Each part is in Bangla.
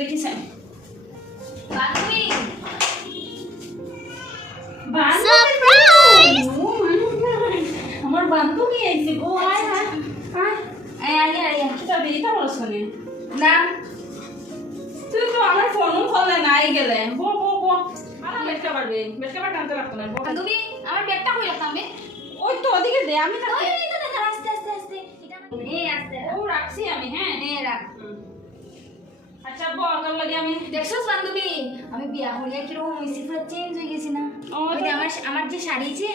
দেখিছেন বান্ধবী সারপ্রাইজ আমার বান্ধবী আইছে গো আয় আয় আয় আয় আয় আয় কিটা বেরিতা বলছ নে না তুই তো আমার ফোনও ফলে নাই গেলে বো বো বো আর বেটকা পারবে বেটকা পার টানতে লাগতো না বান্ধবী আমার ব্যাগটা কই রাখতাম বে ওই তো ওদিকে দে আমি না ওই তো দেখা আস্তে আস্তে আস্তে এটা এই আস্তে ও রাখছি আমি হ্যাঁ এই রাখ আচ্ছা বল তোর লাগে আমি দেখছস বান্ধবী আমি বিয়া হইয়া কিরকম হইছি পুরো চেঞ্জ হয়ে গেছি না ও, ওই যে আমার যে শাড়ি আছে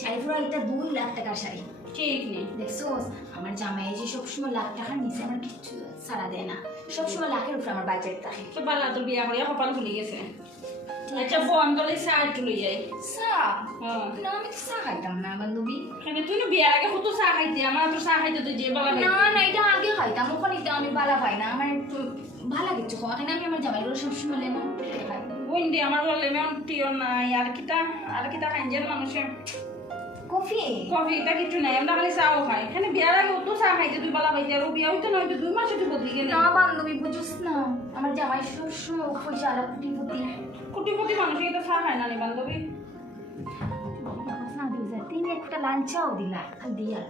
শাড়ি পুরো একটা 2 লাখ টাকার শাড়ি ঠিক নেই দেখছস আমার জামাই যে সবসময় লাখ টাকার নিচে আমার কিছু ছাড়া দেয় না সবসময় লাখের উপরে আমার বাজেট থাকে তো বালা তোর বিয়া করিয়া কপাল খুলে গেছে আচ্ছা বল আমি তোর সার তুলে যাই চা হ্যাঁ না আমি তো চা খাইতাম না বান্ধবী কেন তুই না বিয়ার আগে কত চা খাইতে আমার তো চা খাইতে তুই যে বালা না খাইতে না এটা আগে খাইতাম ওখানে তো আমি বালা পাই না আমার একটু ভালো কিছু খাওয়া খাই না আমি আমার জামাইগুলো সবসময় লেমন খাই বোন দি আমার বললে মেমন টিও নাই আর কিটা খাই যেন মানুষে কফি কফিটা কিছু নাই আমরা খালি চাও খাই এখানে বিয়ার আগে কত চা খাইতে তুই বালা পাইতে আর ও বিয়া হইতে নয় তো 2 মাসে তুই বদলি গেলে না বান্ধবী বুঝিস না আমার জামাই সবসময় পয়সা আলা কুটি কুটি কোটি মানুষে তো চা খায় না নি বান্ধবী না দিও তিনি একটা লাঞ্চাও দিলা খালি দিয়া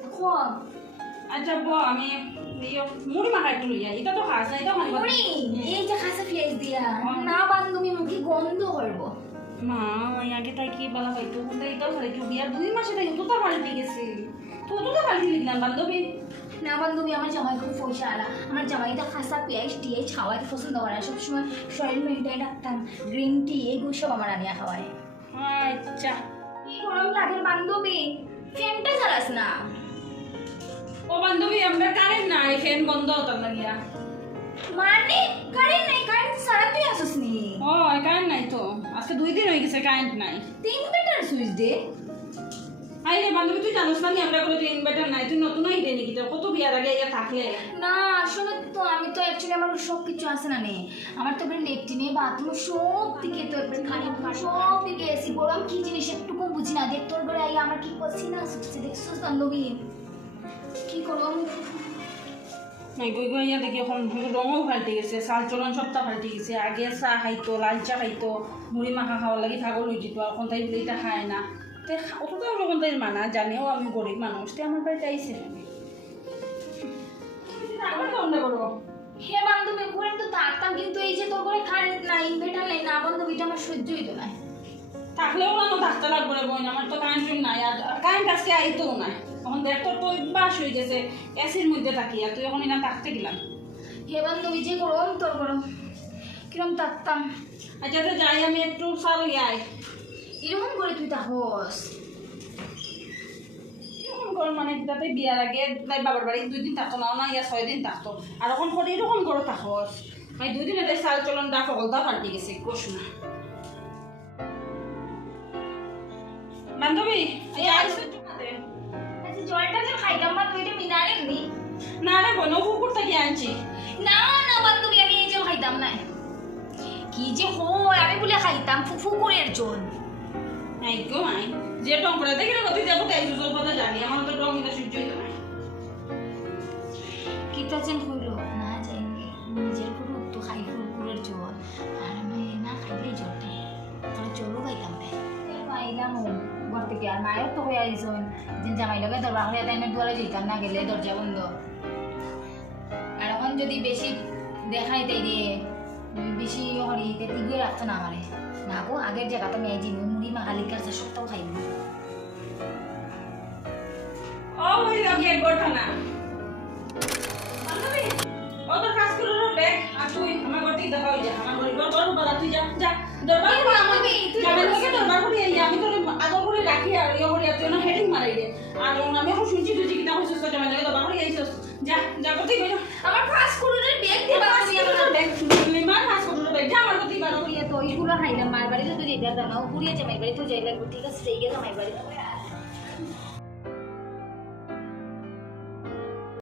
দেখো আচ্ছা বো আমি মুড়ি মাখাই তুলে যাই এটা তো খাস না এটা খালি মুড়ি এই যে খাসা পেঁয়াজ দিয়া না বান্ধবী মুখে গন্ধ করবো মা আগে তাই কি বলা হয় তো কোনটা এটাও খালি তুই বিয়ার 2 মাসে তাই তো পাল্টে গেছে তো পাল্টে লিখলাম বান্ধবী না বান্ধবী আমার জামাই খুব পয়সা আলা আমার জামাইটা খাসা পেঁয়াজ টিয়ে খাওয়াইতে পছন্দ করে না সবসময় শরীর মেনটেন রাখতাম গ্রিন টি এইগুলো সব আমার আনিয়া খাওয়ায় আচ্ছা কি গরম লাগে বান্ধবী ফ্যানটা চালাস না ও বান্ধবী আমরা কারেন্ট নাই ফ্যান বন্ধ হতাম না গিয়া মানে কারেন্ট নাই কারেন্ট সারা তুই আসিস নি ও কারেন্ট নাই তো আজকে 2 দিন হয়ে গেছে কারেন্ট নাই 3 বেটার সুইচ দে আই রে বান্ধবী তুই জানোস না আমরা কোনো ইনভার্টার নাই তুই নতুন আইডি নাকি তো কত বিয়ার আগে ইয়া থাকলে না আসলে তো আমি তো অ্যাকচুয়ালি আমার সব কিছু আছে না নে আমার তো এবার লেট্রিনে বাথরুম সব দিকে তো এবার সব দিকে এসি গরম কি জিনিস একটুকু বুঝি না দেখ তোর ঘরে আই আমার কি করছি না সুস্থ দেখছিস বান্ধবী কি করব নাই গই গই ইয়া দেখি এখন রঙও পাল্টে গেছে চাল চলন সবটা পাল্টে গেছে আগে চা খাইতো লাল চা খাইতো মুড়ি মাখা খাওয়ার লাগি পাগল হয়ে যেত এখন তাই বলে এটা খায় না তে অতটা এখন তাই মানা জানেও আমি গরিব মানুষ তে আমার বাড়িতে আইসে আবার কাউন্টা করবো হে বান্ধবী ঘরে তো থাকতাম কিন্তু এই যে তোর ঘরে কারেন্ট নাই ইনভার্টার নাই না বান্ধবীটা আমার সহ্য হইতো না থাকলেও না থাকতে লাগবে রে বোন আমার তো কারেন্ট নাই আর কারেন্ট আজকে আইতেও নাই তখন দেখ তোর তো অভ্যাস হয়ে গেছে এসির মধ্যে থাকি আর তুই এখন না থাকতে গেলাম হে বান্ধবী যে গরম তোর গরম কিরম থাকতাম আচ্ছা তো যাই আমি একটু চাল যাই এরকম করে তুই তাহস এরকম করে মানে তাতে বিয়ার আগে তাই বাবার বাড়ি 2 দিন থাকতো না ইয়া 6 দিন থাকতো আর এখন করে এরকম করে থাকস মানে 2 দিনে তাই চাল চলন দা ফগলটা পাল্টে গেছে কোশ না বান্ধবী আইসো চুকাতে আচ্ছা জলটা যে খাইতাম বা তুই এটা মিনারেল নি না রে বোন কুকুর থেকে আনছি না না বান্ধবী আমি এই জল খাইতাম না কি যে হয় আমি বলে খাইতাম ফুফু করে জল নাই গো মাই যে টং করে দেখি না তুই যাবো তাই জল কথা জানি আমার তো টং এটা সহ্য হইতো না কিতা চেন হইল না যাই নিজের পুরো তো খাই কুকুরের জল আর আমি না খাইলে জলটা তাহলে জলও খাইতাম না পাইলাম ঘর থেকে আর মায়ের তো হয়ে আইসন যে জামাই লগে দরবার হয়ে তাই আমি দুয়ারে যেতাম না গেলে দরজা বন্ধ আর এখন যদি বেশি দেখাই দেয় রে বেশি হরি তিগুয়ে রাখতো না আমারে না গো আগের জায়গা তো মেয়ে জিনিস মুড়ি মাহালিকার চা সবটাও খাইব ও ওই লগে গঠনা বান্ধবী ও তো কাজ করে রে আর তুই আমার ঘর থেকে দেখা হই যা আমার ঘর বড় বড় তুই যা যা দরবার করে আমাকে যাবে লোকে দরবার করে আমি তো আগর করে রাখি আর ইয়ে করে তুই না হেডিং মারাই দে আর আমি এখন শুনছি তুই কিটা হইছস তো জামাই লাগে দরবার করে আইছস যা যা করতে কই আমার ফাস্ট ফুডের ব্যাগ দিবা আমি আমার ব্যাগ লিমান কাজ করে ব্যাগ যা আমার করতে পারো তো এইগুলো খাইলাম মার বাড়িতে তো যেতে দাও না পুরিয়ে জামাই বাড়ি তো যাই লাগবে ঠিক আছে সেই গেছে জামাই বাড়ি